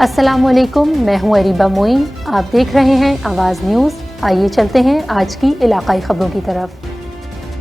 अस्सलाम वालेकुम, मैं हूं अरीबा मोइन। आप देख रहे हैं आवाज़ न्यूज़। आइए चलते हैं आज की इलाकाई खबरों की तरफ।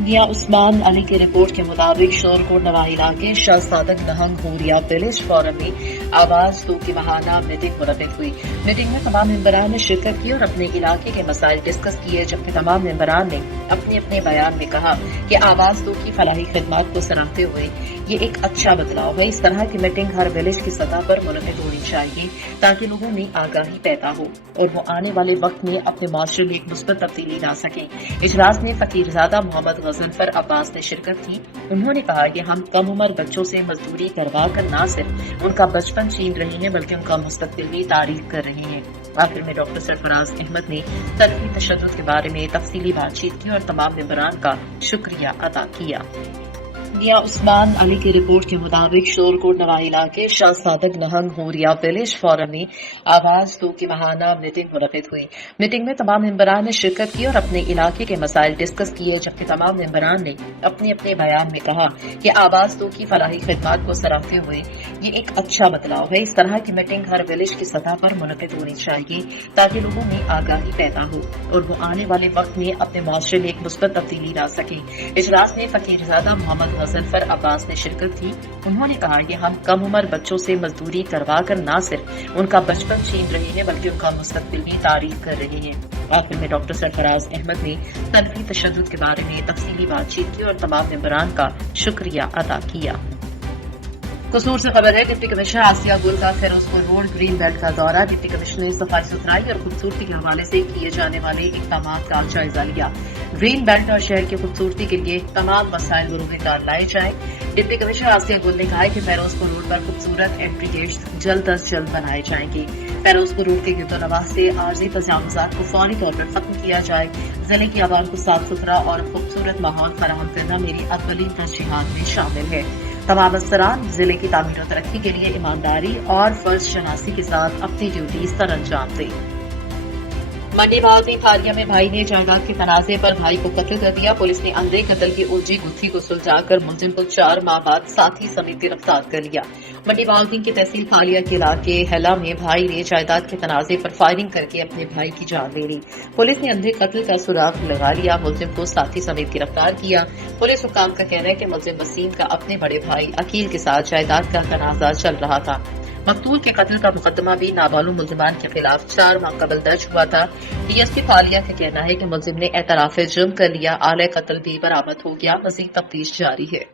मियां उस्मान अली की रिपोर्ट के मुताबिक शोरकोट नवाही इलाके शाह सादक नहंग होरिया विलेज फोरम में आवाज दो की बहाना मीटिंग मुनक्किद हुई। मीटिंग में तमाम मेंबरान ने शिरकत की और अपने इलाके के मसाइल डिस्कस किए, जबकि तमाम मेंबरान ने अपने अपने बयान में कहा कि आवाज दो की फलाही खिदमत को सराहते हुए ये एक अच्छा बदलाव है। इस तरह की मीटिंग हर विलेज की सतह पर मुनक्किद होनी चाहिए ताकि लोगों में आगाही पैदा हो और वो आने वाले वक्त में अपने माशरे में एक मुस्बत तब्दीली ला सकें। इजलास में फकीरजादा मोहम्मद गजनफर अब्बास ने शिरकत की। उन्होंने कहा कि हम कम उम्र बच्चों से मजदूरी करवा कर न सिर्फ उनका बचपन छीन रहे हैं बल्कि उनका मुस्तकबिल भी तारीफ कर रहे हैं। आखिर में डॉक्टर सरफराज अहमद ने तनकीद तशद्दुद के बारे में तफसीली बातचीत की और तमाम मेंबरान का शुक्रिया अदा किया। मियां उस्मान अली की रिपोर्ट के मुताबिक शोरकोट नवाही इलाके शाह सादक नहंग होरिया विलेज फोरम में आवाज दो की बहाना मीटिंग मुनक्किद हुई। मीटिंग में तमाम मेंबरान ने शिरकत की और अपने इलाके के मसाइल डिस्कस किए, जबकि तमाम मेंबरान ने अपने अपने बयान में कहा कि आवाज दो की फलाही खिदमत को सराहते हुए ये एक अच्छा बदलाव है। इस तरह की मीटिंग हर विलेज की सतह पर मुनक्किद होनी चाहिए ताकि लोगों में आगाही पैदा हो और वो आने वाले वक्त में अपने माशरे में एक मुस्बत तब्दीली ला सके। इजलास में फकीरजादा मोहम्मद गजनफर अब्बास ने शिरकत की। उन्होंने कहा कि हम कम उम्र बच्चों से मजदूरी करवा कर न सिर्फ उनका बचपन छीन रहे हैं बल्कि उनका मुस्तकबिल भी तारीफ कर रहे हैं। आखिर में डॉक्टर सरफराज अहमद ने तनकीद तशद्दुद के बारे में तफसीली बातचीत की और तमाम मेंबरान का शुक्रिया अदा किया। कसूर से खबर है, डिप्टी कमिश्नर आसिया गुल का फिरोजपुर रोड ग्रीन बेल्ट का दौरा। डिप्टी कमिश्नर ने सफाई सुथराई और खूबसूरती के हवाले से किए जाने वाले इकदाम का जायजा लिया। ग्रीन बेल्ट और शहर की खूबसूरती के लिए तमाम वसाइल बुरुदार लाए जाए। डिप्टी कमिश्नर आसिया गुल ने कहा कि फिरोजपुर रोड पर खूबसूरत एंट्री गेट्स जल्द अज जल्द बनाए जाएंगे। फिरोजपुर रोड के गिरदोनवाह से आर्जी तजावुजात को फौरी तौर पर खत्म किया जाए। जिले की आवाम को साफ सुथरा और खूबसूरत माहौल फराहम करना मेरी अव्वलीन तरजीहात में शामिल है। तमाम अफसरान जिले की तामीर और तरक्की के लिए ईमानदारी और फर्ज शनासी के साथ अपनी ड्यूटी सर अंजाम दें। मंडी बावती फालिया में भाई ने जायदाद के तनाजे पर भाई को कत्ल कर दिया। पुलिस ने अंधे कत्ल की उलझी गुत्थी को सुलझाकर मुलजिम को 4 माह बाद साथी समेत गिरफ्तार कर लिया। मंडी बावती की तहसील फालिया के इलाके हेला में भाई ने जायदाद के तनाजे पर फायरिंग करके अपने भाई की जान ले ली। पुलिस ने अंधे कत्ल का सुराग लगा लिया, मुलजिम को साथी समेत गिरफ्तार किया। पुलिस हुक्काम का कहना है कि मुलजिम वसीम का अपने बड़े भाई अकील के साथ जायदाद का तनाजा चल रहा था। मकतूल के कत्ल का मुकदमा भी नाबालिग मुलजिमान के खिलाफ 4 माह कबल दर्ज हुआ था। डीएसपी फालिया का कहना है कि मुलजिम ने एतराफ जुर्म कर लिया। आले कत्ल भी बरामद हो गया। मजीद तफ्तीश जारी है।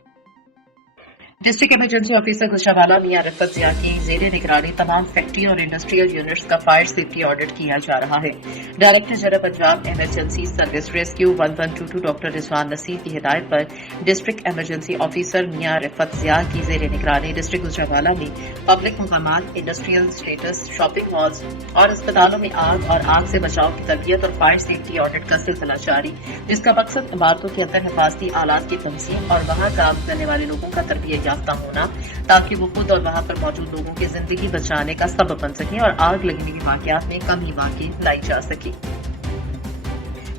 District emergency officer Gujranwala Mian Rafat Zia की जेरे निगरानी तमाम फैक्ट्री और इंडस्ट्रियल यूनिट्स का फायर सेफ्टी ऑडिट किया जा रहा है। Director general Punjab emergency service rescue 1122 doctor Rizwan Naseer की हिदायत पर district emergency officer Mian Rafat Zia की जेरे निगरानी डिस्ट्रिक्ट गुजरावाला में पब्लिक मकामात, इंडस्ट्रियल स्टेटस, शॉपिंग मॉल्स और अस्पतालों में आग और आग से बचाव की तरबियत और फायर सेफ्टी ऑडिट का सिलसिला जारी, जिसका मकसद इमारतों के अंदर हिफाजती आलात की तंजीम और वहां काम करने वाले लोगों का तरबियत याफ्ता होना ताकि वो खुद और वहां पर मौजूद लोगों की जिंदगी बचाने का सबब बन सके और आग लगने के वाकयात में कमी वाकई लाई जा सके।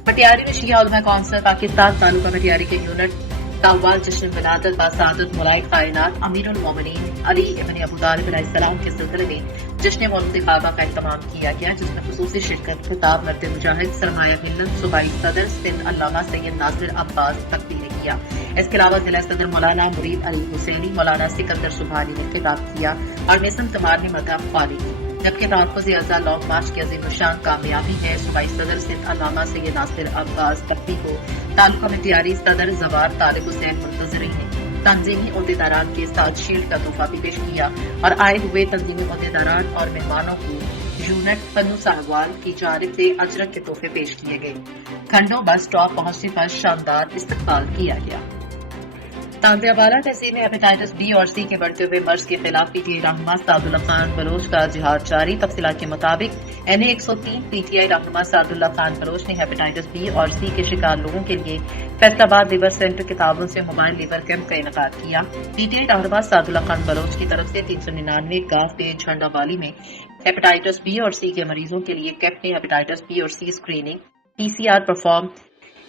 पटियारी में शिया उलमा कौंसिल पाकिस्तान तालुका पटियारी के यूनिट तावाल जश्न विलादत बासादत मुलाइक कायनात अमीरुल मोमिनीन अली इब्न अबू तालिब अलैहिस्सलाम के सिलसिले में जश्न मौलूद खाबा का एहतमाम किया गया, जिसमें खुसूसी शिरकत खिताब मर्द मुजाहिद सरमाया मिल्लत सूबाई सदर सिंध अल्लामा सैयद नासिर अब्बास तकबीर ने किया। इसके अलावा जिला सदर मौलाना मुरीद अली हुसैनी, मौलाना सिकंदर सुबहानी ने खिताब किया और निसम तमार ने मदह ख्वाली की। जबकि तहफ़्फ़ुज़ अज़ा लॉन्ग मार्च की अज़ीम शान कामयाबी है। सूबाई सदर सिंध अल्लामा सैयद नासिर अब्बास तकबी को तालुका में तैयारी सदर जवार तारिक हुसैन मुंतजरी ने तंजीमी ओहदेदारान के साथ शील्ड का तोहफा भी पेश किया और आए हुए तंजीमी ओहदेदारान और मेहमानों को यूनिट पन्नू साहवाल की जानिब से अजरक के तोहफे पेश किए गए। खंडो बस स्टॉप पहुंचने पर शानदार इस्तकबाल किया गया। तांतियावाला तहसील में हेपेटाइटिस बी और सी के बढ़ते हुए मर्ज के खिलाफ पीटीआई रहनुमा सादुल्ला खान बलोच का जिहाद जारी। तफसीलात के मुताबिक NA 103 पीटीआई रहनुमा सादुल्ला खान बलोच ने हेपेटाइटिस बी और सी के शिकार लोगों के लिए फैसलाबाद लिवर सेंटर के ताउन से मोबाइल लिवर कैंप का इनेकाद किया। पीटीआई रहनुमा सादुल्ला खान बलोच की तरफ से 399 गांव पे झंडावाली में हेपेटाइटिस बी और सी के मरीजों के लिए कैंप में हेपेटाइटिस बी और C screening PCR perform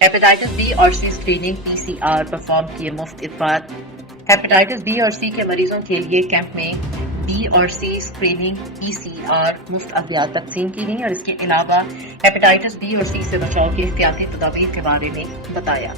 hepatitis B और सी स्क्रीनिंग PCR परफॉर्म किए मुफ्त इतवार। हेपेटाइटिस बी और सी के मरीजों के लिए कैंप में बी और सी स्क्रीनिंग ECR मुफ्त अद्वियात तकसीम की गई और इसके अलावा हेपेटाइटिस बी और सी से बचाव की एहतियाती तदाबीर के बारे में बताया।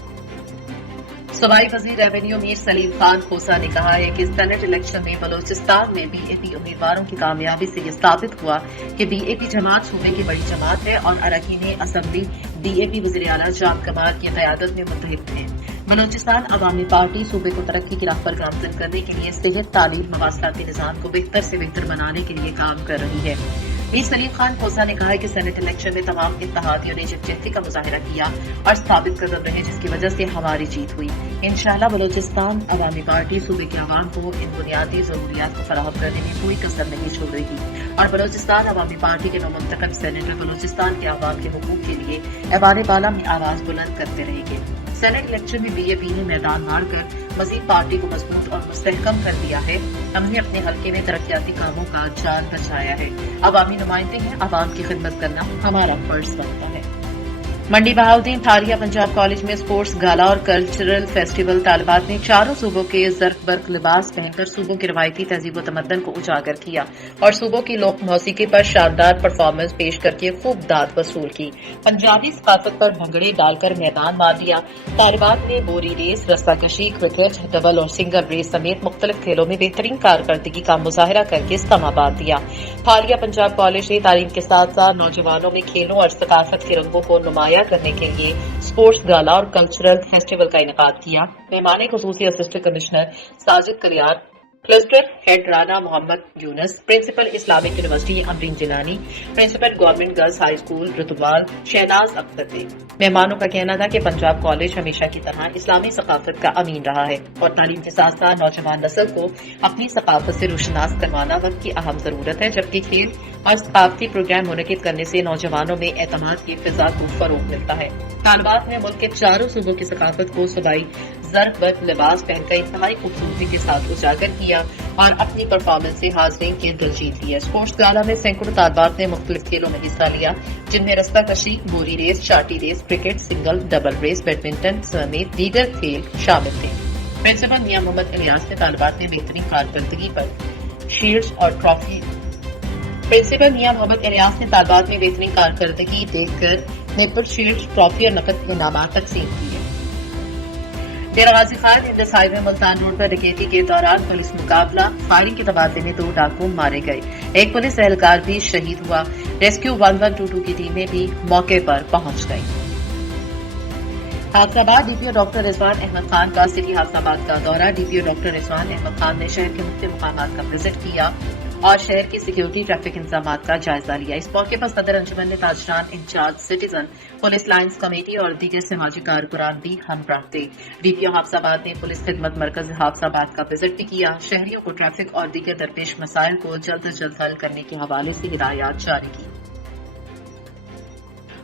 सूबाई वजीर रेवेन्यू मीर सलीम खान खोसा ने कहा है कि सेनेट इलेक्शन में बलोचिस्तान में BAP उम्मीदवारों की कामयाबी से ये साबित हुआ कि BAP जमात सूबे की बड़ी जमात है और अरकान असम्बली BAP वज़ीर आला जाम कमाल की क़यादत में मुत्तहिद हैं। बलोचिस्तान अवामी पार्टी सूबे को तरक्की की राह पर गामजन करने के लिए सेहत, तालीम, मवासलाती निज़ाम को बेहतर से बेहतर बनाने के लिए काम कर रही है। मीर सलीम खान खोसा ने कहा कि सेनेट इलेक्शन में तमाम इत्तेहादियों ने यकजहती का मुजाहिरा किया और साबित कदम रहे, जिसकी वजह से हमारी जीत हुई। इंशाअल्लाह बलोचिस्तान अवामी पार्टी सूबे के अवाम को इन बुनियादी जरूरियात को फराहम करने में कोई कसर नहीं छोड़ेगी और बलोचिस्तान अवामी पार्टी के नौमंतखब सेनेटर बलोचिस्तान के अवाम के हुकूक के लिए ऐवान बाला में आवाज बुलंद करते रहेंगे। सेनेट इलेक्शन में BAP ने मैदान मारकर मजीद पार्टी को मजबूत और मुस्तहकम कर दिया है। हमने अपने हल्के में तरक्याती कामों का जान बचाया है। अवामी नुमाइंदे हैं, अवाम की खिदमत करना हमारा फर्ज बनता है। मंडी बहाउद्दीन थारिया पंजाब कॉलेज में स्पोर्ट्स गाला और कल्चरल फेस्टिवल तालिबात ने चारों सूबों के ज़र्फ बर्क लिबास पहनकर सूबों की रवायती तहजीब व तमद्दन को उजागर किया और सूबों की लोक मौसीकी पर शानदार परफॉर्मेंस पेश करके खूब दाद वसूल की। पंजाबी सकाफत पर भंगड़े डालकर मैदान मार दिया। तालिबात ने बोरी रेस, रस्साकशी, क्रिकेट, डबल और सिंगल रेस समेत मुख्तलिफ खेलों में बेहतरीन कारकर्दगी का मुजाहरा करके समा बांध दिया। थारिया पंजाब कॉलेज ने तालीम के साथ साथ नौजवानों में खेलों और सकाफत के रंगों को नुमाया करने के लिए स्पोर्ट्स गाला और कल्चरल फेस्टिवल का इनेकाद किया। मेहमान खुसूसी assistant commissioner Sajid Kaliyar, cluster head Rana Mohammad Younas, principal Islamic university Amreen Jilani, principal government girls high school Rutwal Shahnaz Akhtar थे। मेहमानों का कहना था कि पंजाब कॉलेज हमेशा की तरह इस्लामी सकाफत का अमीन रहा है और तालीम के साथ साथ नौजवान नस्ल को अपनी सकाफत से रोशनास करवाना वक्त की अहम जरूरत है, जबकि खेल और सकाफती प्रोग्राम मुनक़िद करने से नौजवानों में एतमाद की फिजा को फरोग मिलता है। तालिबात ने मुल्क के चारों सूबों की सकाफत को सूबाई ज़र्फ बर्क लिबास पहनकर इंतहाई खूबसूरती के साथ उजागर किया और अपनी परफॉर्मेंस से हाज़रीन के दिल जीत लिया। स्पोर्ट्स गाला में सैकड़ों तालिबात ने मुख्तलिफ खेलों में हिस्सा लिया, जिनमें रस्साकशी, बोरी रेस, चाटी race, cricket, single, double race, badminton समेत दीगर खेल शामिल थे। प्रिंसिपल मियां मोहम्मद इलियास ने तालिबात में बेहतरीन कारकर्दगी पर शील्ड्स और ट्रॉफी प्रिंसिपल मियां मोहम्मद इलियास ने तालिबात में बेहतरीन कारकर्दगी देखकर नेपल शील्ड, ट्रॉफी और नकद इनामात तकसीम किए। Dera Ghazi Khan Indus highway Multan road पर डकैती के दौरान पुलिस मुकाबला, फायरिंग के तबादले में 2 डाकू मारे गए। एक पुलिस एहलकार भी शहीद हुआ। रेस्क्यू 1122 की टीमें भी मौके पर पहुंच गई। हाफसाबाद DPO डॉक्टर रिजवान अहमद खान का सिटी हाफसाबाद का दौरा। DPO डॉक्टर रिजवान अहमद खान ने शहर के मुख्य मुकामात का विजिट किया और शहर की सिक्योरिटी ट्रैफिक इंतजामात का जायजा लिया। इस मौके पर सदर अंजुमन ने ताजरान in charge citizen, police lines committee और दीगर समाजी कारकुनान भी हमराह थे। DPO हाफसाबाद ने पुलिस खिदमत मरकज हाफसाबाद का विजिट भी किया। शहरियों को ट्रैफिक और दीगर दरपेश मसाइल को जल्द अज जल्द हल करने के हवाले से हिदायत जारी की।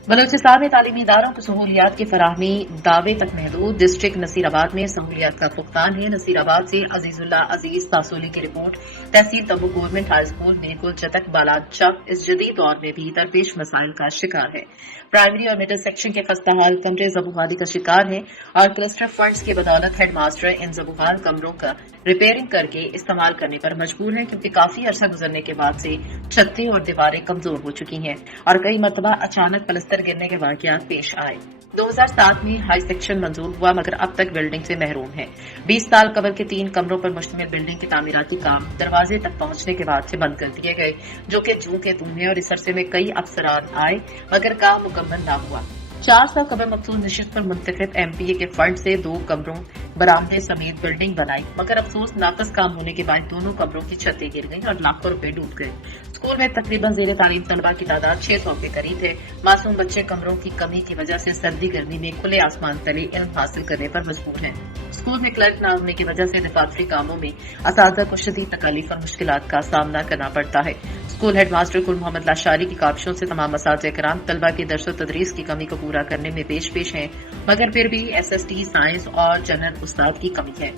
बलोचिस्तान में तालीमी इदारों की सहूलियात की फराहमी दावे तक महदूद। डिस्ट्रिक्ट नसीराबाद में सहूलियात का फुकतान है। नसीराबाद से अजीजुल्ला अजीज तासूली की रिपोर्ट। तहसील तंबू गवर्नमेंट हाई स्कूल मेकुल चतक बालाचक इस जदीद दौर में भी दरपेश मसाइल का शिकार है। प्राइमरी और मिडिल सेक्शन के खस्ताहाल कमरे ज़बूहाली का शिकार है और क्लस्टर फंड्स की बदौलत हेड मास्टर इन ज़बूहाल कमरों का रिपेयरिंग करके इस्तेमाल करने पर मजबूर है, क्योंकि काफी अरसा गुजरने के बाद से छतें और दीवारें कमजोर हो चुकी हैं और कई मरतबा अचानक पलस्तर गिरने के वाकयात पेश आए। 2007 में हाई सेक्शन मंजूर हुआ, मगर अब तक बिल्डिंग से महरूम है। 20 साल कबल के 3 कमरों पर मुश्तमिल बिल्डिंग के तामीराती काम दरवाजे तक पहुंचने के बाद से बंद कर दिए गए, जो कि जूं के तुम है और इस अरसे में कई अफसरान आए मगर काम मुकम्मल न हुआ। 4 साल कबल मखसूस नशिस्त पर मुंतखब MPA के फंड से 2 कमरों, बरामदे समेत बिल्डिंग बनाई, मगर अफसोस नाकस काम होने के बाद दोनों कमरों की छतें गिर गई और लाखों रुपए डूब गए। स्कूल में तकरीबन ज़ेर तालीम तलबा की तादाद 600 के करीब है। मासूम बच्चे कमरों की कमी की वजह से सर्दी गर्मी में खुले आसमान तले इल्म हासिल करने पर मजबूर हैं। स्कूल में क्लर्क न होने की वजह से दफातरी कामों में असातिज़ा को शदीद तकालीफ और मुश्किलात का सामना करना पड़ता है। स्कूल हेड मास्टर गुल मोहम्मद लाशारी की काबिशों से तमाम असातिज़ा किराम तलबा की दर्स व तदरीस की कमी को पूरा करने में पेश हैं, मगर फिर भी SST, साइंस और जनरल उस्ताद की कमी है।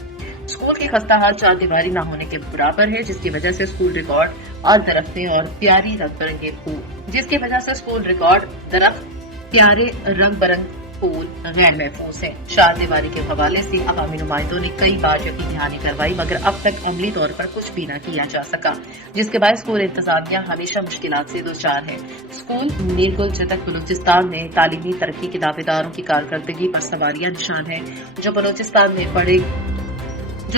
स्कूल की खस्ताहाल 4 दीवारी न होने के बराबर है, जिसकी वजह से स्कूल रिकॉर्ड और दरख्तें और प्यारी रंग बिरंगे फूल स्कूल गैर महफूज है। चार दीवारी के हवाले से अवामी नुमाइंदों ने कई बार यकीन दहानी करवाई, मगर अब तक अमली तौर पर कुछ भी न किया जा सका, जिसके बाद स्कूल इंतजामिया हमेशा मुश्किलात से दोचार है। स्कूल मीरगुल चतक बलूचिस्तान में तालीमी तरक्की के दावेदारों की कारकर्दगी पर सवालिया निशान है। जो बलूचिस्तान में पढ़ेगा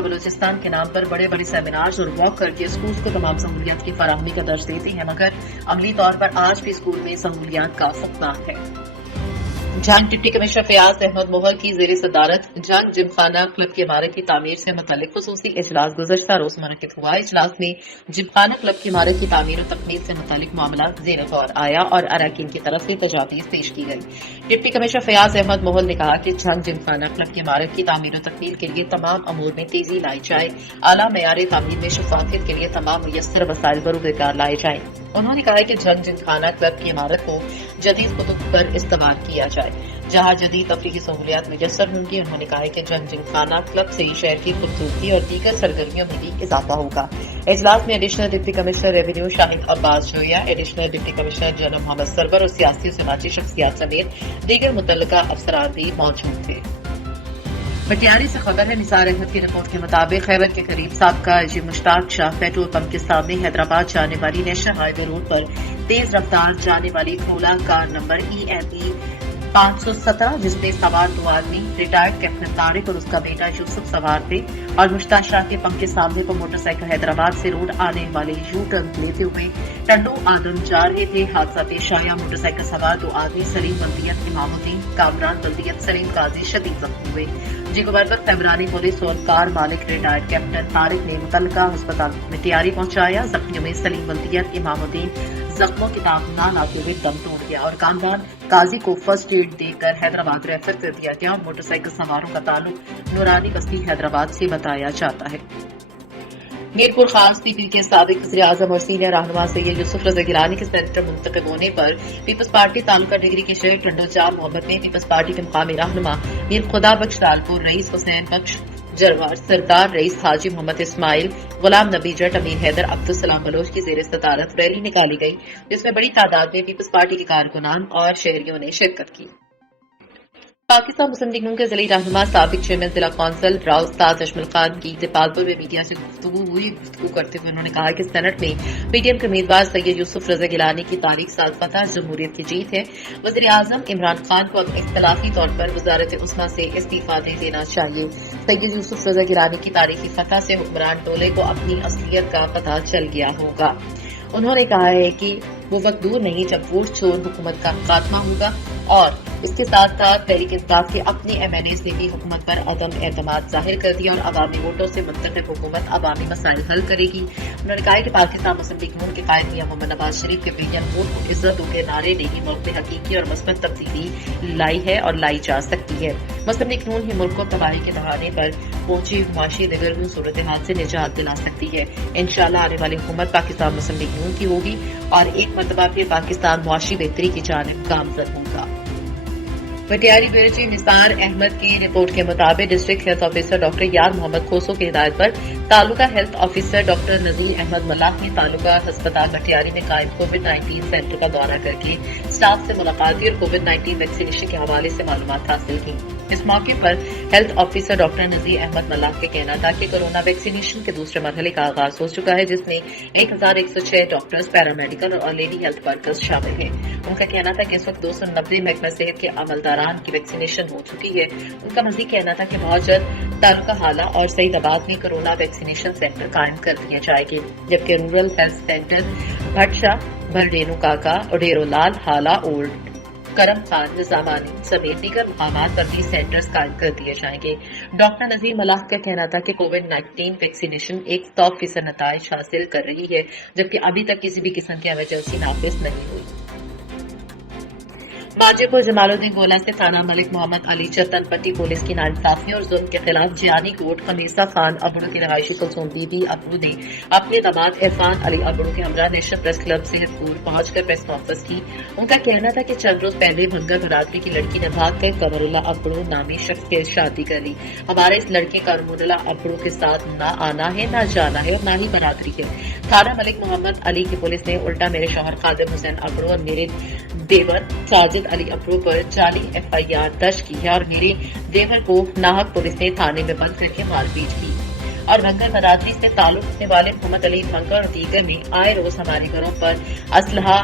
बलूचिस्तान के नाम पर बड़े बड़े सेमिनार्स और वॉक करके स्कूल को तमाम सहूलियात की फराहमी का दर्ज देती है, मगर अमली तौर पर आज भी स्कूल में सहूलियात का फुकदान है। जंग डिप्टी कमिश्नर फयाज अहमद मोहल की जेर सदारत जंग जिमखाना क्लब की इमारत की तामीर से मुतल्लिक खुसूसी इजलास गुज़श्ता रोज मुनक्किद हुआ। इजलास में जिमखाना क्लब की इमारत की तामीर और तकमील से मुतल्लिक मामला ज़ेर गौर आया और अरकान की तरफ से तजावीज़ पेश की गई। डिप्टी कमिश्नर फयाज अहमद मोहल ने कहा कि जंग जिमखाना क्लब की इमारत की तामीर और तकमील के लिए तमाम अमूर में तेजी लाई जाए, आला मयार तामीर में शफाफियत के लिए तमाम मुयस्सर वसाइल बरूबरकार लाए जाए। उन्होंने कहा कि जंग जिमखाना क्लब की इमारत को जदीद कुतुब पर इस्तेमाल किया जाए, जहां जदीद तफरीही सहूलियात मुयस्सर होंगी। उन्होंने कहा कि जंग जिमखाना क्लब से शहर की खूबसूरती और दीगर सरगर्मियों में भी इजाफा होगा। इजलास में additional deputy commissioner revenue Shahid Abbas Zoya, additional deputy commissioner general Mohammad Sarwar और सियासी और समाजी शख्सियात समेत दीगर मुतल्लिका अफसरान भी मौजूद थे। पटियाली से खबर है, निसार अहमद की रिपोर्ट के मुताबिक खैबर के करीब साबका IG Mushtaq Shah petrol pump के सामने हैदराबाद जाने वाली नेशनल हाईवे रोड पर तेज रफ्तार जाने वाली खोला कार नंबर EME 517 जिसमें सवार दो आदमी रिटायर्ड कैप्टन तारिक और उसका बेटा यूसुफ सवार थे और मुश्ताक शाह के पंप के सामने पर मोटरसाइकिल हैदराबाद से रोड आने वाले यू टर्न लेते हुए टंडू आदम जा रहे थे। हादसा पेश आया। मोटरसाइकिल सवार दो आदमी सलीम बल्दियत इमामुद्दीन, कामरान बल्दियत सलीम काजी शदीद जख्मी हुए, जिनको बरवक्त तैमरानी पुलिस और कार मालिक रिटायर्ड कैप्टन तारिक ने मुतल्लिका अस्पताल में तैयारी पहुंचाया। जख्मियों में सलीम बल्दियत इमामुद्दीन जख्मों की ताब न लाते हुए दम तोड़ गया और कामरान काजी को फर्स्ट एड देकर हैदराबाद रेफर कर दिया गया। मोटरसाइकिल सवारों का ताल्लुक नूरानी बस्ती हैदराबाद से बताया जाता है। मीरपुर खास पीपी के साबिक वज़ीर-ए-आज़म और सीनियर रहनुमा सैयद यूसुफ रज़ा गिलानी के सेनेटर मुंतखब होने पर पीपल्स पार्टी तालुका डिग्री के शहर टंडोजाम मोहम्मद में पीपल्स पार्टी के मुकामी रहनुमा मीर खुदा बख्श लालपुर, रईस हुसैन बख्श जरवार, सरदार रईस हाजी मोहम्मद इस्माइल, गुलाम नबी जट, अमीर हैदर, अब्दुल सलाम बलोच की जेर सदारत रैली निकाली गई, जिसमें बड़ी तादाद में पीपल्स पार्टी के कारकुनान और शहरियों ने शिरकत की। पाकिस्तान मुस्लिम लीग नून के जिला रहनुमा साबिक चेयरमैन जिला कौंसिल राव उस्ताद अजमल खान की जपालपुर में मीडिया से गुफ्तगू करते हुए उन्होंने कहा कि सेनेट में पीटीएम के उम्मीदवार सैयद यूसुफ रज़ा गिलानी की तारीख साल फतह जमहूरियत की जीत है। वज़ीर-ए-आज़म इमरान खान को अब इख्तलाफी तौर पर वज़ारत उस्मा से इस्तीफा दे देना चाहिए। सैयद यूसुफ रज़ा गिलानी की तारीखी फतह से हुक्मरान टोले को अपनी असलियत का पता चल गया होगा। उन्होंने कहा है कि वो वक्त दूर नहीं जब वोट चोर हुकूमत का खात्मा होगा और इसके साथ साथ तहरीक इंसाफ के अपने MNAs ने भी हुकूमत पर अदम एतमाद जाहिर कर दिया और अवामी वोटों से मुंतखब हुकूमत अवामी मसाइल हल करेगी। उन्होंने कहा कि पाकिस्तान मुस्लिम लीग नून के कायद मियां मोहम्मद नवाज शरीफ के बिलियन वोट को इज्जत दो के नारे ने ही मुल्क में हकीकी और मस्बत तब्दीली लाई है और लाई जा सकती है। मुस्लिम लीग नून ही मुल्क को तबाही के दहाने पर पहुंची मुआशी दिगरगुन सूरत हाल से निजात दिला सकती है। इंशाअल्लाह आने वाली हुकूमत पाकिस्तान मुस्लिम लीग नून की होगी और एक मरतबा फिर पाकिस्तान मुआशी बेहतरी की जानिब गामजन होगा। पटियाली बेरची निसार अहमद की रिपोर्ट के मुताबिक डिस्ट्रिक्ट हेल्थ ऑफिसर डॉक्टर यार मोहम्मद खोसो की हिदायत पर taluka health officer doctor Nazir Ahmad मल्लाह ने तालुका अस्पताल पटियाली में कायम कोविड-19 सेंटर का दौरा करके स्टाफ से मुलाकात की और कोविड-19 वैक्सीनेशन के हवाले से मालूमात हासिल की। इस मौके पर health officer doctor Nazir Ahmad मल्लाह का कहना था कि कोरोना वैक्सीनेशन के दूसरे मरहले का आगाज हो चुका है, जिसमें 1106 डॉक्टर्स, पैरामेडिकल और लेडी हेल्थ वर्कर्स शामिल हैं। उनका कहना था कि इस वक्त 290 महकमा सेहत के अमलदारान की वैक्सीनेशन हो चुकी है। उनका मजीद कहना था कि बहुत जल्द तालुका हाला और सईदाबाद में कोरोना वैक्सीनेशन सेंटर कायम कर दिए जाएंगे, जबकि रूरल हेल्थ सेंटर भटशा, भरडेनू काका, डेरोलाल, हाला, ओल्ड करम खान, निजामानी समेत दीगर मुकामात पर भी सेंटर्स कायम कर दिए जाएंगे। डॉक्टर नजीर मल्लाह का कहना था कि कोविड-19 वैक्सीनेशन 100% नताइज हासिल कर रही है, जबकि अभी तक किसी भी किस्म की इमरजेंसी नाफिज नहीं हुई। बाजीपुर जमालुद्दीन गोला से थाना मलिक मोहम्मद अली चतन पट्टी पुलिस की नाइंसाफी और जुल्म के खिलाफ जियानी कोर्ट खमीसा खान अबड़ू की रहायशी कुलसूम बीबी अबड़ू ने अपने दामाद इरफान अली अबड़ू के हमरा नेशनल प्रेस क्लब सेहतपुर पहुंचकर प्रेस कॉन्फ्रेंस की। उनका कहना था कि चंद रोज पहले भंगर बरादरी की लड़की ने भागकर कमरुल्ला अबड़ू नामी शख्स के शादी कर ली। हमारे इस लड़के कमरुल्ला अबड़ू के साथ न आना है, न जाना है और न ही बरादरी है। थाना मलिक मोहम्मद अली की पुलिस ने उल्टा मेरे शौहर खादिम हुसैन अबड़ू और मेरे देवर साजिद अली अबड़ू पर जाली FIR दर्ज की है और मेरे देवर को नाहक पुलिस ने थाने में बंद करके मारपीट की और भंगर बरादरी से ताल्लुक रखने वाले मोहम्मद अली भंगर और दीगर में आए रोज हमारे घरों पर असलहा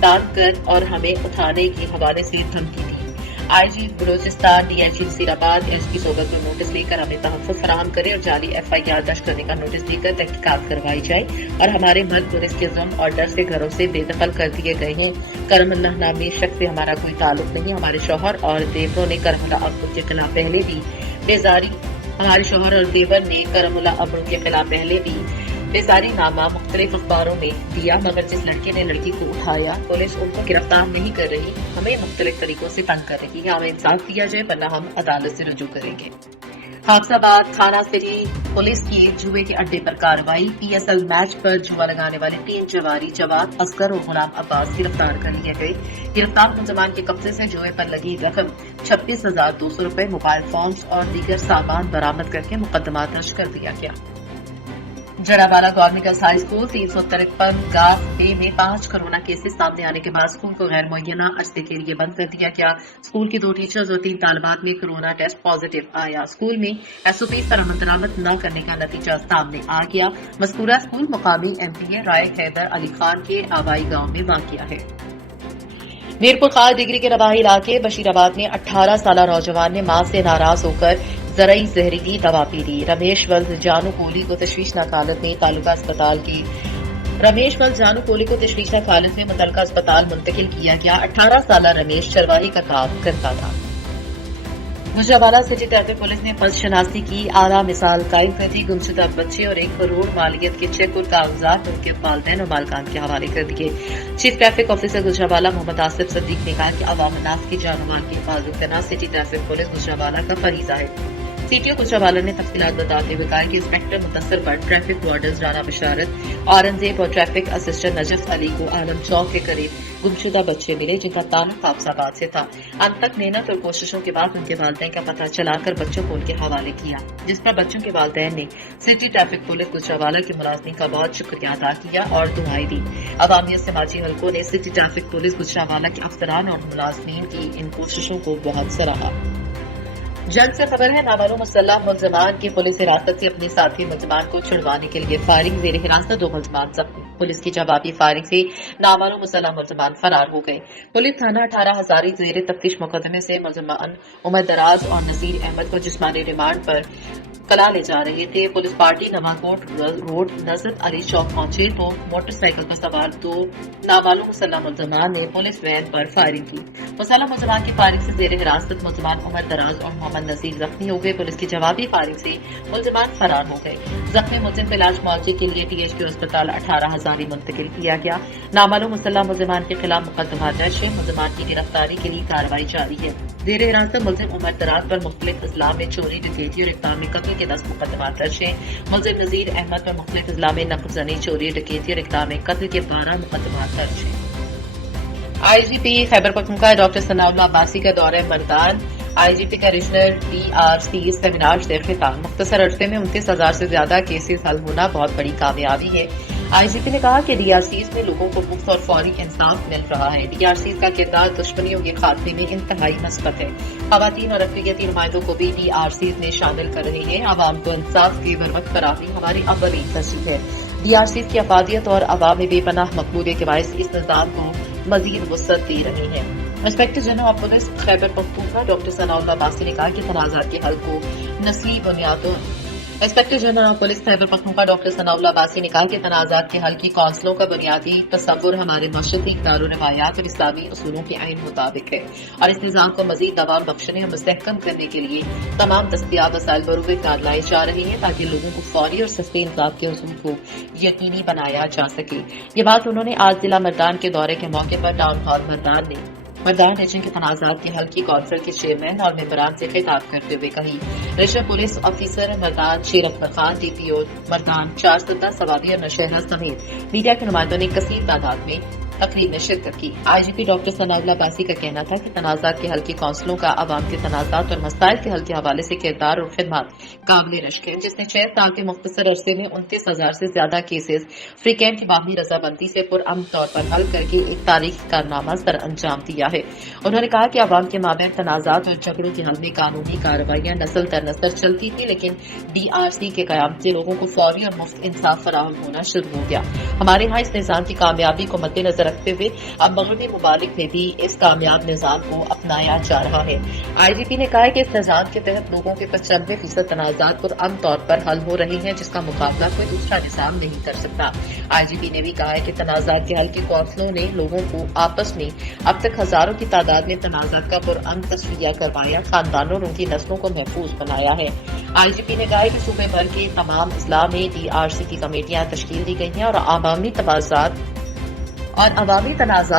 दान कर और हमें उठाने के हवाले से धमकी दी। IG Balochistan DIG Nasirabad SP सोबत को नोटिस लेकर हमें तहफ़्फ़ुज़ फराहम करे और जाली FIR दर्ज करने का नोटिस देकर तहकीकात करवाई जाए और हमारे मर्द पुलिस के जुल्म और डर से घरों से बेदखल कर दिए गए हैं। करमुल्लाह नामी शख्स से हमारा कोई ताल्लुक नहीं। हमारे शौहर और देवरों ने करमुल्लाह अबड़ू के खिलाफ पहले भी बेजारी हमारे शौहर और देवर ने करमुल्लाह अबड़ू के खिलाफ पहले भी बेजारी नामा मुख्तलिफ अखबारों में दिया, मगर जिस लड़के ने लड़की को उठाया पुलिस उनको गिरफ्तार नहीं कर रही, हमें मुख्तलिफ तरीकों से तंग कर रही है। हमें इंसाफ दिया जाए वरना हम अदालत से रुजू करेंगे। हाफसाबाद थाना सिटी पुलिस की जुए के अड्डे पर कार्रवाई। PSL मैच पर जुआ लगाने वाले 3 जवारी जवाब असगर और गुलाम अब्बास गिरफ्तार कर लिए गए। गिरफ्तार मुलजमान के कब्जे से जुए पर लगी रकम 26,200 रुपए, मोबाइल फोन्स और दीगर सामान बरामद करके मुकदमा दर्ज कर दिया गया। जरावाला गवर्नमेंट गर्ल्स हाई स्कूल 353 गांव ए में 5 कोरोना केसेस सामने आने के बाद स्कूल को गैर मुअय्यना अरसे के लिए बंद कर दिया गया। स्कूल की 2 टीचर्स और 3 तालिबात में कोरोना टेस्ट पॉजिटिव आया। स्कूल में SOP पर अमल दरामद न करने का नतीजा सामने आ गया। मज़कूरा स्कूल मुकामी MPA राय हैदर अली खान के आबाई गांव में वाक़िया है। मीरपुर खास डिग्री के रबाही इलाके बशीराबाद में 18 साला नौजवान ने मां से नाराज होकर जरई जहरीली दवा पी ली। रमेश वल्द जानू कोहली को तशवीशनाक हालत में तालुका अस्पताल में मुतलका अस्पताल मुंतकिल किया गया। 18 साला रमेश चरवाही का काम करता था। गुजरावाला सिटी ट्रैफिक पुलिस ने फर्ज शनासी की आला मिसाल कायम कर दी। गुमशुदा बच्चे और 1 करोड़ मालियत के चेक और कागजात उनके वालिदैन और मालकान के हवाले कर दिए। Chief traffic officer Gujranwala Mohammad Asif Siddique ने कहा कि अवाम नास की जान माल की हिफाजत करना सिटी ट्रैफिक पुलिस गुजरावाला का फरीजा है। CTO गुजरावाला ने तफसीलात बताते हुए कहा कि इंस्पेक्टर मुतसर पर ट्रैफिक वार्डर्स राना बशारत, औरंगजेब और ट्रैफिक असिस्टेंट नजफ अली को आलम चौक के करीब गुमशुदा बच्चे मिले जिनका ताल्लुक हाफसाबाद से था। अंत तक मेहनत और कोशिशों के बाद उनके वालिदैन का पता चलाकर बच्चों को उनके हवाले किया, जिस पर बच्चों के वालिदैन ने सिटी ट्रैफिक पुलिस गुजरावाला के मुलाजिमीन का बहुत शुक्रिया अदा किया और दुआएं दी। अवामी और समाजी हलकों ने सिटी ट्रैफिक पुलिस गुजरावाला के अफसरान और मुलाजिमीन की इन कोशिशों को बहुत सराहा। जल्द से खबर है, नामालूम मुसल्लह मुलजमान की पुलिस हिरासत से अपने साथी मुलजमान को छुड़वाने के लिए फायरिंग। जेर हिरासत 2 मुलजमान जख्मी। पुलिस की जवाबी फायरिंग से नामालूम मुसल्लह मुलजमान फरार हो गए। पुलिस थाना 18 हजारी जेर तफ्तीश मुकदमे से मुलजमान उमर दराज और नसीर अहमद को जिस्मानी रिमांड पर कला ले जा रहे थे। Police party Nawakot road Nazrat Ali Chowk पहुंचे तो मोटरसाइकिल पर सवार 2 नामालूम मुसल्लह मुलजमान ने पुलिस वैन पर फायरिंग की। मुसल्लह मुलजमान की फायरिंग से जेर हिरासत मुलजमान उमर दराज और मोहम्मद नसीर जख्मी हो गए। पुलिस की जवाबी फायरिंग से मुलजमान फरार हो गए। जख्मी मुलजिम को इलाज मुआवजे के लिए THQ अस्पताल 18 हजारी मुंतकिल किया गया। नामालूम मुसल्लह मुलजमान के खिलाफ मुकदमा दर्ज है। मुलजमान की गिरफ्तारी के लिए कार्रवाई जारी है। जेर हिरासत मुलजिम उमर दराज पर मुख्तलिफ अजला में चोरी, डकैती और इक़दाम में कत्ल के 10 मुकदमा दर्ज है। मुलजिम नजीर अहमद पर मुख्तलिफ अजला में नक़ज़नी, चोरी, डकैती और इक़दाम में कत्ल के 12 मुकदमा दर्ज है। IGP खैबर पख्तूनख्वा डॉक्टर सनाउल्लाह अब्बासी का दौरा मर्दान। IGP का रीजनल DRC सेमिनार से खिताब। मुख्तसर अरसे में 29,000 से ज्यादा केसेस हल होना बहुत बड़ी कामयाबी है। IGP ने कहा कि DRCs में लोगों को मुफ्त और फौरी इंसाफ मिल रहा है। DRCs का किरदार दुश्मनियों के खात्मे में इंतहाई मस्बत है। खवातीन और अक़लियती नुमाइंदों को भी DRCs में शामिल कर रहे हैं। आवाम को इंसाफ की बरवक्त फराहमी हमारी अव्वली तरजीह है। DRCs की अफादियत और अवाम में बेपनाह मकबूलियत के बायस इस निज़ाम को मजीद वुसअत दे रही है। Inspector general of police Khyber Pakhtunkhwa doctor Sanaullah Abbasi ने कहा कि तनाज़ात के हल को नस्ली बुनियादों inspector general of police Khyber Pakhtunkhwa doctor Sanaullah Abbasi ने कहा कि तनाज़ात के हल की कौंसलों का बुनियादी तसव्वुर हमारे माशरती इक़दार रवायात और इस्लामी उसूलों के आइन मुताबिक है और इस निज़ाम को मजीद दवाम बख्शने और मुस्तहकम करने के लिए तमाम दस्तियाब वसाइल बरूए कार लाए जा रहे हैं ताकि लोगों को फौरी और सस्ते इंसाफ के उसूल को यकीनी बनाया जा सके। ये बात उन्होंने आज जिला मर्दान के दौरे के मौके पर टाउन हॉल मर्दान में मरदान रीजन के तनाज़ात के हल की कौंसिल के चेयरमैन और मेंबरान से खिताब करते हुए कही। रीजनल पुलिस ऑफिसर मरदान शेर अकबर खान, DPO मरदान, 4 सत्ता सवादी और नौशहरा समेत मीडिया के नुमाइंदों ने कसीर तादाद में तकरीब में शिरकत की। IGP डॉक्टर सनाउल्लाह अब्बासी का कहना था कि तनाज़ात के हल की कौंसिलों का आवाम के तनाज़ात और मसाइल के हल के हवाले से किरदार और खिदमत काबिल रश्क है, जिसने 6 साल के मुख्तसर अरसे में 29,000 से ज्यादा केसेस फ्रीकैम की बाहमी रजामंदी से पुरअमन तौर पर हल करके एक तारीखी कारनामा सर अंजाम दिया है। उन्होंने कहा कि आवाम के माबैन तनाज़ात और झगड़ों के हल में कानूनी कार्रवाइयां नस्ल दर नस्ल चलती थी, लेकिन DRC के कयाम से लोगों को फौरी और मुफ्त इंसाफ फराहम होना शुरू हो गया। हमारे यहाँ इस निज़ाम की कामयाबी को मद्देनजर रखते हुए अब मगरबी मुमालिक में भी इस कामयाब निज़ाम को अपनाया जा रहा है। IGP ने कहा कि इस निज़ाम के तहत लोगों के 95% तनाज़ात पुरअमन तौर पर हल हो रहे हैं, जिसका मुकाबला कोई दूसरा निज़ाम नहीं कर सकता। IGP ने भी कहा है कि तनाज़ात के हल की कौंसिलों ने लोगों को आपस में अब तक हजारों की तादाद में तनाज़ात का पुरअमन तस्फिया करवाया, खानदानों और उनकी नस्लों को महफूज बनाया है। IGP ने कहा है कि सूबे भर के तमाम अजला में DRC की कमेटियां तश्कील दी गई हैं और अवामी तनाज़ात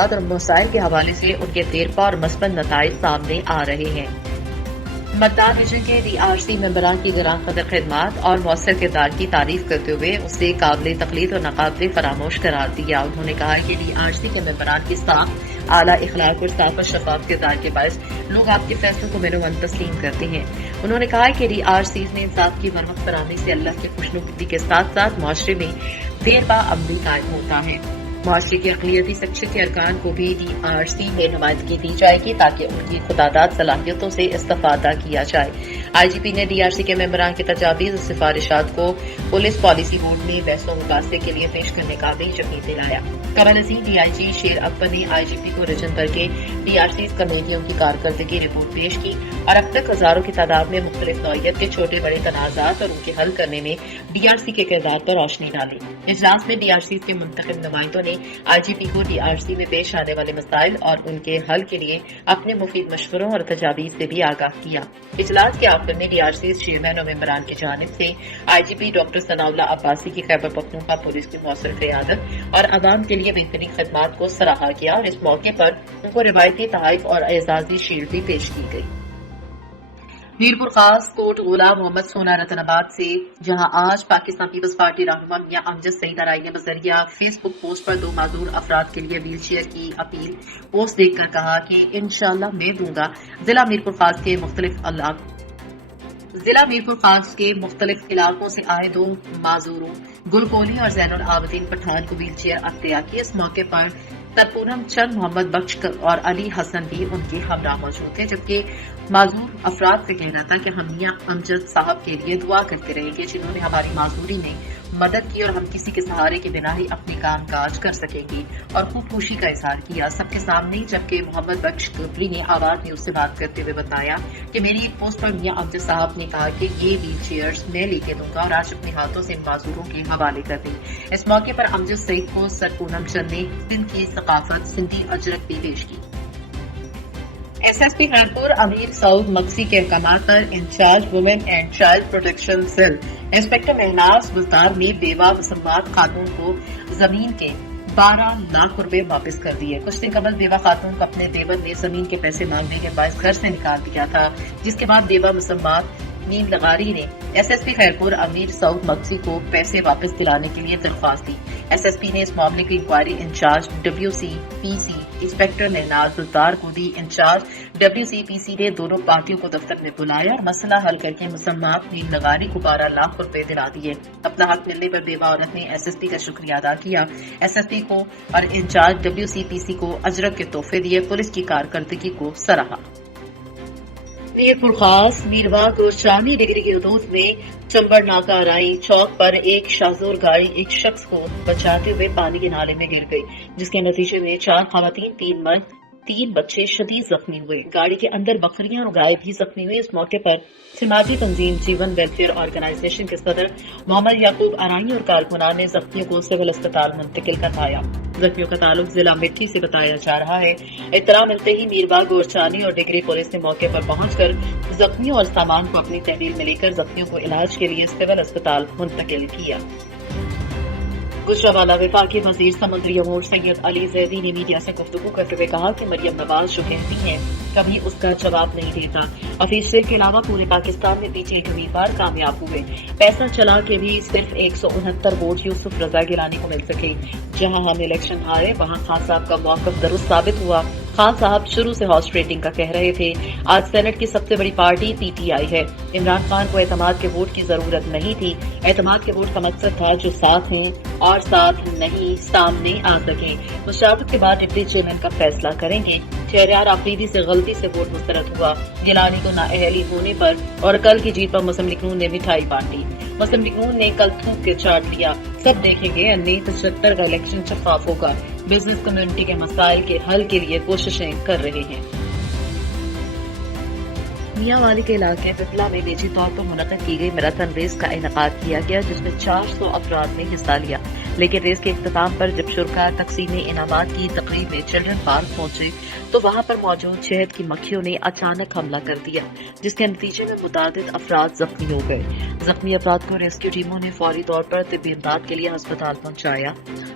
और मसाइल के हवाले से उनके देरपा और मस्बत नताइज सामने आ रहे हैं। मतदान रीजन के DRC मेंबरान की गरां कदर खिदमत और मौसर किरदार की तारीफ करते हुए उसे काबिल तकलीद और नाकाबिल फरामोश करार दिया। उन्होंने कहा कि DRC के मेंबरान की साफ, आला इखलाक और साफ और शफाफ किरदार के बायस लोग आपके फैसलों को मेनोमन तस्लीम करते हैं। उन्होंने कहा कि DRC में इंसाफ की बरवक्त फराहमी से अल्लाह की खुशनुदी के साथ साथ मुआशरे में देरपा अमली कायम होता है। मुआशरे की अक़लियती सेक्शन के अरकान को भी DRC में नुमाइंदगी दी जाएगी ताकि उनकी खुदादाद सलाहियतों से इस्तेफादा किया जाए। IGP ने DRC के मेंबरान की तजावीज़ और सिफारिशात को पुलिस पॉलिसी बोर्ड में बहस व मुबाहसे के लिए पेश करने का भी यकीन दिलाया। कमल अजीम DIG शेर अकबर ने IGP को रीजन भर के DRC कमेटियों की कारकर्दगी रिपोर्ट पेश की और अब तक हजारों की तादाद में मुख्तलिफ नौइयत के छोटे बड़े तनाज़ात और उनके हल करने में DRC के किरदार पर रोशनी डाली। इजलास में DRC के मुंतखब नुमाइंदों ने IGP को DRC में पेश आने वाले मसाइल और उनके हल के लिए अपने मुफीद मशवरों और तजावीज़ से भी आगाह किया। इजलास के आखिर में DRC चेयरमैन और मेंबरान की जानिब से IGP डॉक्टर सनाउल्लाह अब्बासी की खैबर पख्तूनख्वा पुलिस की मौसर क़यादत और अवाम के लिए बेहतरीन खिदमत को सराहा गया और इस मौके पर उनको रिवायती तहफ़ और एजाज़ी शील्ड भी पेश की गई। मीरपुर खास कोट गुलाम मोहम्मद सोना रतनाबाद से, जहां आज पाकिस्तान पीपल्स पार्टी रहनुमा मियां अमजद सईद अराई ने बजरिया फेसबुक पोस्ट पर 2 माजूर अफराद के लिए व्हील चेयर की अपील पोस्ट देखकर कहा कि इंशाअल्लाह मैं दूंगा। जिला मीरपुर खास के मुख्तलिफ इलाकों से आए 2 माजूरों गुल कोहली और जैनुल आबदीन पठान को व्हील चेयर अख्तियार की। इस मौके पर तरपूनम चंद, मोहम्मद बख्श और अली हसन भी उनके हमरा मौजूद थे, जबकि माजूर अफराद से कहना था कि हम मियां अमजद साहब के लिए दुआ करते रहेंगे, जिन्होंने हमारी माजूरी में मदद की और हम किसी के सहारे के बिना ही अपने काम काज कर सकेंगे और खूब खुशी का इजहार किया सबके सामने। जबकि मोहम्मद बख्श भी ने आवाज न्यूज से बात करते हुए बताया कि मेरी एक पोस्ट पर मियां अमजद साहब ने कहा कि ये व्हील चेयर्स मैं लेके दूंगा और आज अपने हाथों से माजूरों के हवाले कर दी। इस मौके पर अमजद सईद को सर पूनम चंद ने सिंध की सकाफत सिंधी अजरक भी पेश की। SSP खैरपुर अमीर सऊद मक्सी के अहकाम पर in charge women and child protection cell inspector Mahnaz Multan ने बेवा मुसम्मात खातून को जमीन के 12 लाख रुपए वापस कर दिए। कुछ दिन कबल बेवा खातून को अपने देवर ने जमीन के पैसे मांगने के बाद घर से निकाल दिया था, जिसके बाद बेवा मुसम्मात नीम लगारी ने SSP खैरपुर अमीर सऊद मक्सी को पैसे वापस दिलाने के लिए दरख्वास्त दी। SSP ने इस मामले की inquiry in charge WCPC inspector Mahnaz Multan को दी। इंचार्ज WCPC ने दोनों पार्टियों को दफ्तर में बुलाया और मसला हल करके मुसम्मात नीम लगारी को 12 लाख रुपए दिला दिए। अपना हक मिलने पर बेवा औरत ने SSP का शुक्रिया अदा किया। SSP को और इंचार्ज WCPC को अजरक के तोहफे दिए। पुलिस की कारकर्दगी को सराहा। मीरपुर खास मीरबाग और शामी डिग्री की हदूद में चंबड़ नाका राई चौक पर एक शाहजोर गाड़ी एक शख्स को बचाते हुए पानी के नाले में गिर गई, जिसके नतीजे में 4 खवातीन 3 मर्द 3 बच्चे शदीद जख्मी हुए। गाड़ी के अंदर बकरियां और गाय भी जख्मी हुई। इस मौके पर समाजी तंजीम जीवन वेलफेयर ऑर्गेनाइजेशन के सदर मोहम्मद याकूब अराई और कारकुनान ने जख्मियों को सिविल अस्पताल मुंतकिल करवाया। जख्मियों का ताल्लुक जिला मिट्टी से बताया जा रहा है। इत्तला मिलते ही मीरबाग गोरचानी और डिग्री पुलिस ने मौके पर पहुंचकर जख्मियों और सामान को अपनी तहवील में लेकर जख्मियों को इलाज के लिए सिविल अस्पताल मुंतकिल किया। गुजरावाला वफाकी वजीर समुद्री अमूर सैयद अली जैदी ने मीडिया से गुफ्तगू करते हुए कहा कि मरियम नवाज जो कहती हैं कभी उसका जवाब नहीं देता। ऑफिशियल के अलावा पूरे पाकिस्तान में पीछे एक उम्मीदवार कामयाब हुए, पैसा चला के भी सिर्फ 169 वोट यूसुफ रजा गिलानी को मिल सके। जहां हम इलेक्शन हारे वहां खान साहब का मौकफ दुरुस्त साबित हुआ। खान साहब शुरू से हॉर्स ट्रेडिंग का कह रहे थे। आज सेनेट की सबसे बड़ी पार्टी पीटीआई है। इमरान खान को एतमाद के वोट की जरूरत नहीं थी। एतमाद के वोट का मकसद था जो साथ हैं और साथ नहीं सामने आ सके। मुशावरत के बाद डिप्टी चेयरमैन का फैसला करेंगे। शहरयार आफरीदी से गलती से वोट मुस्तरद हुआ। गिलानी को नाअहली होने पर और कल की जीत पर मुस्लिम लीग नून ने मिठाई बांटी। मुस्लिम लीग नून ने कल थूक के चाट लिया। सब देखेंगे 1975 का इलेक्शन शफाफ होगा। बिजनेस कम्युनिटी के मसाइल के हल के लिए कोशिशें कर रहे हैं। मियांवाली के इलाके पिपला में निजी तौर पर मुनक्किद की गई मैराथन रेस का इनेकाद किया गया, जिसमें 400 अफराद ने हिस्सा लिया। लेकिन रेस के इख्तिताम पर जब शुरका तकसीम इनामात की तकरीब में चिल्ड्रन पार्क पहुंचे तो वहां पर मौजूद शहद की मक्खियों ने अचानक हमला कर दिया, जिसके नतीजे में मुतादिद अफराद जख्मी हो गए। जख्मी अफराद को रेस्क्यू टीमों ने फौरी तौर पर तिब्बी इमदाद के लिए अस्पताल पहुंचाया,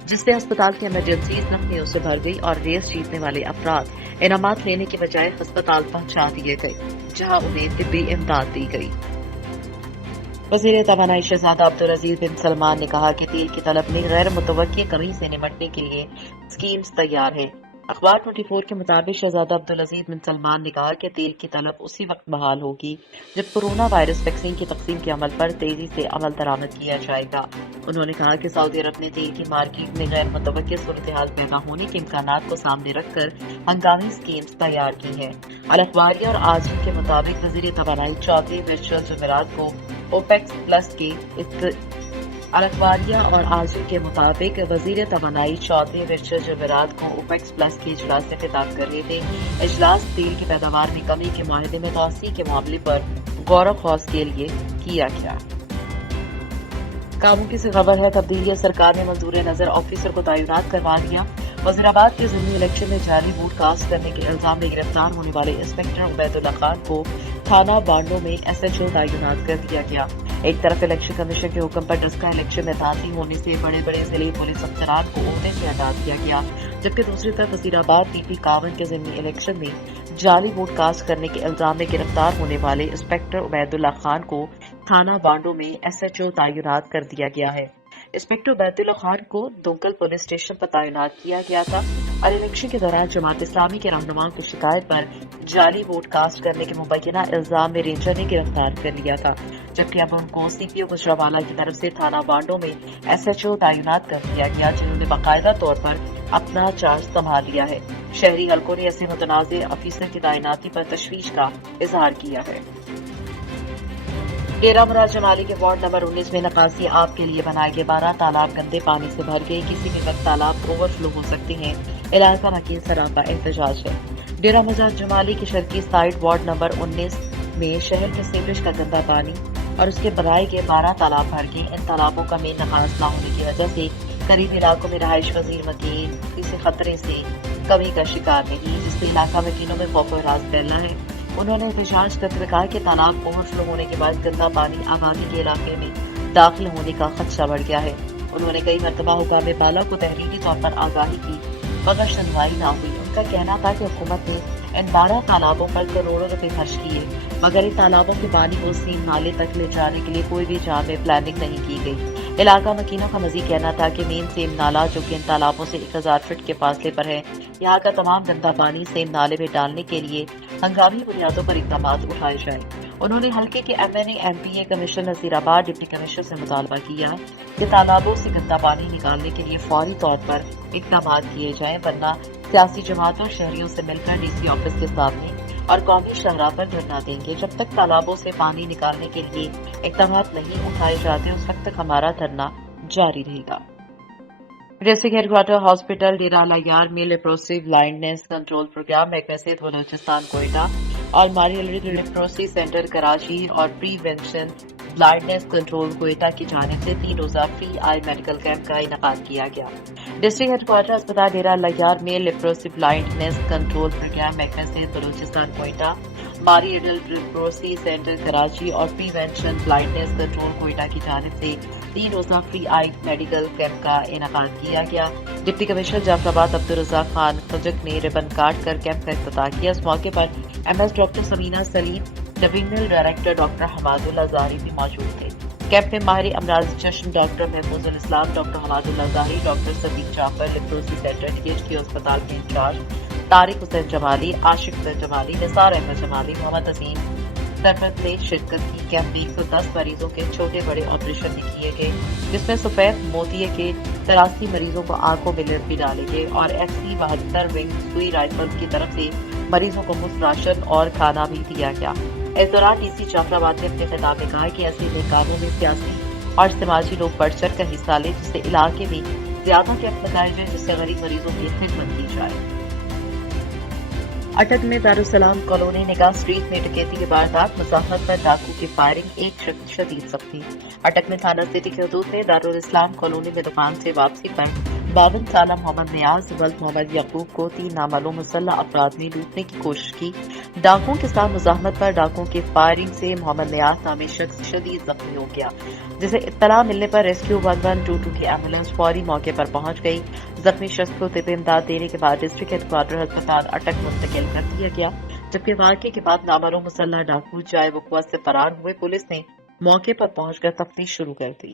जिससे अस्पताल की इमरजेंसी जख्मियों से भर गई और रेस जीतने वाले अफराद इनामात लेने के बजाय अस्पताल पहुंचा दिए गए, जहां उन्हें तिब्बी इमदाद दी गई। वज़ीर तवानाई शहजादा अब्दुल अजीज बिन सलमान ने कहा कि तेल की तलब में गैर मुतवक्की कमी से निपटने के लिए स्कीम्स तैयार है। अखबार 24 के मुताबिक शहजादा अब्दुल अजीज बिन सलमान ने कहा कि तेल की तलब उसी वक्त बहाल होगी जब कोरोना वायरस वैक्सीन की तकसीम के अमल पर तेजी से अमल दरामद किया जाएगा। उन्होंने कहा कि सऊदी अरब ने तेल की मार्केट में गैर मुतवक्की सूरत हाल पैदा होने के इम्कानात को सामने रखकर हंगामी स्कीम्स तैयार की है। अल अखबारिया और आजम के मुताबिक वज़ीर तवानाई चौधरी वर्चुअल जुमेरात को ओपेक्स प्लस के अलखबारिया और आजम के मुताबिक वजीर तवानाई चौधरी वर्चुअल जुमेरात को ओपेक्स प्लस के इजलास से खिताब कर रहे थे। इजलास तेल की पैदावार में कमी के माहदे में तोसी के मामले पर गौर खौज के लिए किया गया। काबू की से खबर है, तब्दीली सरकार ने मंजूर नजर ऑफिसर को तैनात करवा दिया। वजीराबाद के ज़िमनी इलेक्शन में जाली वोट कास्ट करने के इल्जाम में गिरफ्तार होने वाले इंस्पेक्टर उबैदुल्ला खान को थाना बांडो में SHO तैनात कर दिया गया। एक तरफ इलेक्शन कमीशन के हुक्म पर डस्का इलेक्शन में ताज़ी होने से बड़े बड़े जिले पुलिस अफसरान को ओहदे से हटा दिया गया, जबकि दूसरी तरफ वजीराबाद PP 51 के ज़िमनी इलेक्शन में जाली वोट कास्ट करने के इल्जाम में गिरफ्तार होने वाले इंस्पेक्टर उबैदुल्ला खान को थाना बांडो में SHO तैनात कर दिया गया है। इंस्पेक्टर उबैदुल्ला खान को दोंकल पुलिस स्टेशन पर तैनात किया गया था और इलेक्शन के दौरान जमात इस्लामी के रहनुमाओं की शिकायत पर जाली वोट कास्ट करने के मुबैना इल्जाम में रेंजर ने गिरफ्तार कर लिया था, जबकि अब उनको CPO गुजरावाला की तरफ से थाना बांडो में SHO तैनात कर दिया गया, जिन्होंने बाकायदा तौर पर अपना चार्ज संभाल लिया है। शहरी हलकों ने ऐसे मुतनाज़ अफीसर की तैनाती पर तशवीश का इजहार किया है। डेरा मुराद जमाली के वार्ड नंबर 19 में नकासी आप के लिए बनाए गए 12 तालाब गंदे पानी से भर गए। किसी भी वक्त तालाब ओवरफ्लो हो सकते हैं। इलाका वकील सरापा एहतजाज है। डेरा मुराद जमाली की शर्की साइड वार्ड नंबर 19 में शहर के सीवरेज का गंदा पानी और उसके बनाए गए 12 तालाब भर गए। इन तालाबों का मेन नकाज न होने की वजह से करीब इलाकों में रहायश वजीर वकील किसी खतरे से कमी का शिकार नहीं, जिससे इलाका वकीलों में खौफ और राज फैलना है। उन्होंने एहतजाज करते हुए कहा कि तालाब ओवरफ्लो होने के बाद गंदा पानी आबादी के इलाके में दाखिल होने का खदशा बढ़ गया है। उन्होंने कई मरतबा हुकाम बाला को तहरीरी तौर पर आगाही की मगर सुनवाई न हुई। उनका कहना था कि हुकूमत ने इन 12 तालाबों पर करोड़ों रुपए खर्च किए, मगर इन तालाबों के पानी को सीम नाले तक ले जाने के लिए कोई भी जामे प्लानिंग नहीं की गई। इलाका वकीलों का मजीद कहना था कि मेन सेम नाला जो कि इन तालाबों से 1000 फीट के फासले पर है, यहाँ का तमाम गंदा पानी सेम नाले में डालने के लिए हंगामी बुनियादों पर इकदाम उठाए जाए। उन्होंने हल्के के MNA MPA commissioner Nasirabad deputy commissioner से मुतालबा किया कि तालाबों से गंदा पानी निकालने के लिए फौरी तौर पर इकदाम किए जाएं, वरना सियासी जमातों और शहरियों से मिलकर DC ऑफिस के सामने और कौमी शाहराह पर धरना देंगे। जब तक तालाबों से पानी निकालने के लिए इकदाम नहीं उठाए जाते उस वक्त तक हमारा धरना जारी रहेगा। डिस्ट्रिक्ट हेडक्वार्टर हॉस्पिटल डेरा लयार में लेप्रोसी ब्लाइंडनेस कंट्रोल प्रोग्राम महकमे सेहत बलूचिस्तान कोयटा और मारियलरी लेप्रोसी सेंटर कराची और प्रीवेंशन ब्लाइंडनेस कंट्रोल कोयटा की जानिब से 3 रोजा फ्री आई मेडिकल कैंप का इनेकाद किया गया। डिस्ट्रिक्ट हेडक्वार्टर अस्पताल डेरा लयार में लेप्रोसी ब्लाइंडनेस कंट्रोल प्रोग्राम महकमे सेहत बलूचिस्तान कोयटा ماری ایڈل لیپروسی سینٹر کراچی اور پریونشن بلائنڈنس کنٹرول کوئٹہ کی جانب سے 3 روزہ فری آئی میڈیکل کیمپ کا انعقاد کیا گیا۔ ڈپٹی کمشنر جعفر آباد عبدالرزاق خان خجک نے ربن کاٹ کر کیمپ کا افتتاح کیا۔ اس موقع پر MS ڈاکٹر سمینہ سلیم، ڈویژنل ڈائریکٹر ڈاکٹر حماد اللہ ظاہری بھی موجود تھے۔ کیمپ میں ماہر امراض چشم ڈاکٹر محفوظ الاسلام، ڈاکٹر حماد اللہ ظاہری، ڈاکٹر صدیق جعفر، لیپروسی سینٹر DHQ اسپتال کے انچارج طارق حسین جمالی، عاشق حسین جمالی، نثار احمد جمالی، محمد عظیم سرفت نے شرکت کی۔ کیمپ میں 110 مریضوں کے چھوٹے بڑے آپریشن بھی کیے گئے، جس میں سفید موتیے کے 83 مریضوں کو آنکھوں میں لرفی ڈالے گئے اور FC-72 ونگ سوئی رائفل کی طرف سے مریضوں کو مفت راشن اور کھانا بھی دیا گیا۔ اس دوران DC جعفر آباد نے اپنے خطاب میں کہا کہ ایسے نئے کاموں میں سیاسی اور سماجی لوگ بڑھ چڑھ کر حصہ لیں، جس سے علاقے میں زیادہ کیمپ لگائے جائیں، جس سے غریب مریضوں کی خدمت کی جائے۔ اٹک میں دارالسلام کالونی نگاہ اسٹریٹ میں ڈکیتی کی واردات، مزاحمت پر ڈاکو کی فائرنگ، ایک شخص شدید زخمی۔ اٹک میں تھانہ سٹی کی حدود میں دارالاسلام کالونی میں دکان سے واپسی پر 52 سالہ محمد نیاز ولد محمد یعقوب کو 3 نامعلوم مسلح افراد نے لوٹنے کی کوشش کی۔ ڈاکوؤں کے ساتھ مزاحمت پر ڈاکوؤں کی فائرنگ سے محمد نیاز نامی شخص شدید زخمی ہو گیا، جسے اطلاع ملنے پر ریسکیو 1122 کی ایمبولینس فوری موقع پر پہنچ گئی۔ زخمی شخص کو طبی امداد دینے کے بعد ڈسٹرکٹ ہیڈ کوارٹر ہسپتال اٹک منتقل کر دیا گیا، جبکہ واقعے کے بعد نامعلوم مسلح ڈاکو جائے وقوع سے فرار ہوئے۔ پولیس نے موقع پر پہنچ کر تفتیش شروع کر دی۔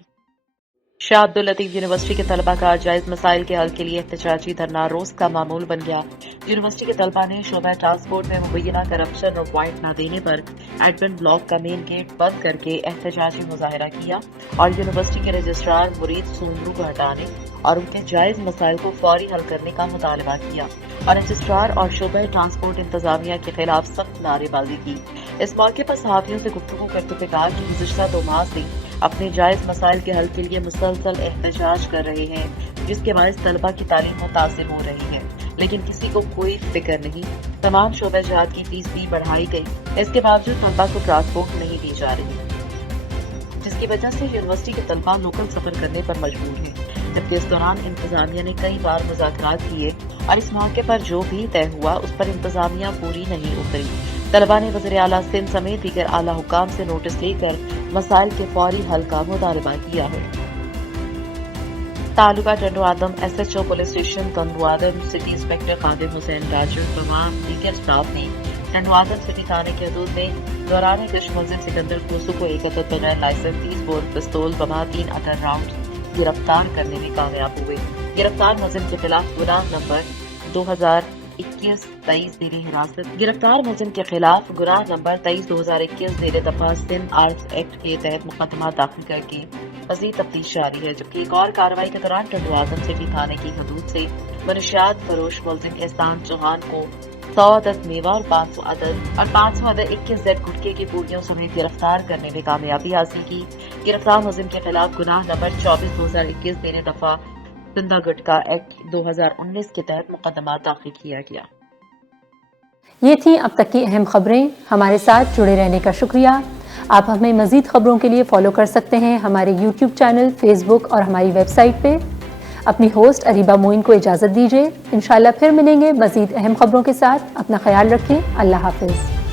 شاہ عبداللطیف یونیورسٹی کے طلبہ کا جائز مسائل کے حل کے لیے احتجاجی دھرنا روز کا معمول بن گیا۔ یونیورسٹی کے طلبہ نے شعبہ ٹرانسپورٹ میں مبینہ کرپشن اور پوائنٹ نہ دینے پر ایڈمن بلاک کا مین گیٹ بند کر کے احتجاجی مظاہرہ کیا اور یونیورسٹی کے رجسٹرار مرید سومرو کو ہٹانے اور ان کے جائز مسائل کو فوری حل کرنے کا مطالبہ کیا اور رجسٹرار اور شعبہ ٹرانسپورٹ انتظامیہ کے خلاف سخت نعرے بازی کی۔ اس موقع پر صحافیوں سے گفتگو کرتے ہوئے کہا کہ گزشتہ 2 ماہ سے اپنے جائز مسائل کے حل کے لیے مسلسل احتجاج کر رہے ہیں، جس کے باعث طلبہ کی تعلیم متاثر ہو رہی ہے، لیکن کسی کو کوئی فکر نہیں۔ تمام شعبہ جات کی فیس بھی بڑھائی گئی، اس کے باوجود طلبہ کو ٹرانسپورٹ نہیں دی جا رہی، جس کی وجہ سے یونیورسٹی کے طلبہ لوکل سفر کرنے پر مجبور ہیں، جبکہ اس دوران انتظامیہ نے کئی بار مذاکرات کیے اور اس موقع پر جو بھی طے ہوا اس پر انتظامیہ پوری نہیں اتری۔ طلبہ نے وزیر اعلیٰ سندھ سمیت دیگر اعلیٰ حکام سے نوٹس لے کر مسائل کے فوری حل کا مطالبہ کیا ہے۔ تعلقہ ٹنڈو آدم SHO پولیس اسٹیشن ٹنڈو آدم city inspector Khadim Hussain Roger تمام دیگر اسٹاف نے ٹنڈو آدم سٹی تھانے کی حدود میں دوران گشت ملزم سکندر کوسو کو ایک عدد بغیر لائسنس 30 بور پستول بما 3 اتر راؤنڈ گرفتار کرنے میں کامیاب ہوئے۔ گرفتار ملزم کے خلاف گناہ نمبر 2021-23 زیر حراست گناہ نمبر 23-2021 زیر دفعہ سندھ آرمز ایکٹ کے تحت مقدمہ داخل کر کے مزید تفتیش جاری ہے، جبکہ ایک اور کارروائی کے دوران ٹنڈو آدم سٹی تھانے کی حدود سے منشیات فروش ملزم احسان چوہان کو 100 عدد میوہ اور 500 عدد 21Z گٹکے کی پوڑیوں سمیت گرفتار کرنے میں کامیابی حاصل کی۔ گرفتار ملزم کے خلاف گناہ نمبر 24-2021 زیر دفعہ زندہ گٹکا ایکٹ 2019 کے تحت مقدمہ داخل کیا گیا۔ یہ تھیں اب تک کی اہم خبریں۔ ہمارے ساتھ جڑے رہنے کا شکریہ۔ آپ ہمیں مزید خبروں کے لیے فالو کر سکتے ہیں ہمارے YouTube چینل، فیس بک اور ہماری ویب سائٹ پہ۔ اپنی ہوسٹ اریبہ معین کو اجازت دیجیے۔ انشاءاللہ پھر ملیں گے مزید اہم خبروں کے ساتھ۔ اپنا خیال رکھیں۔ اللہ حافظ۔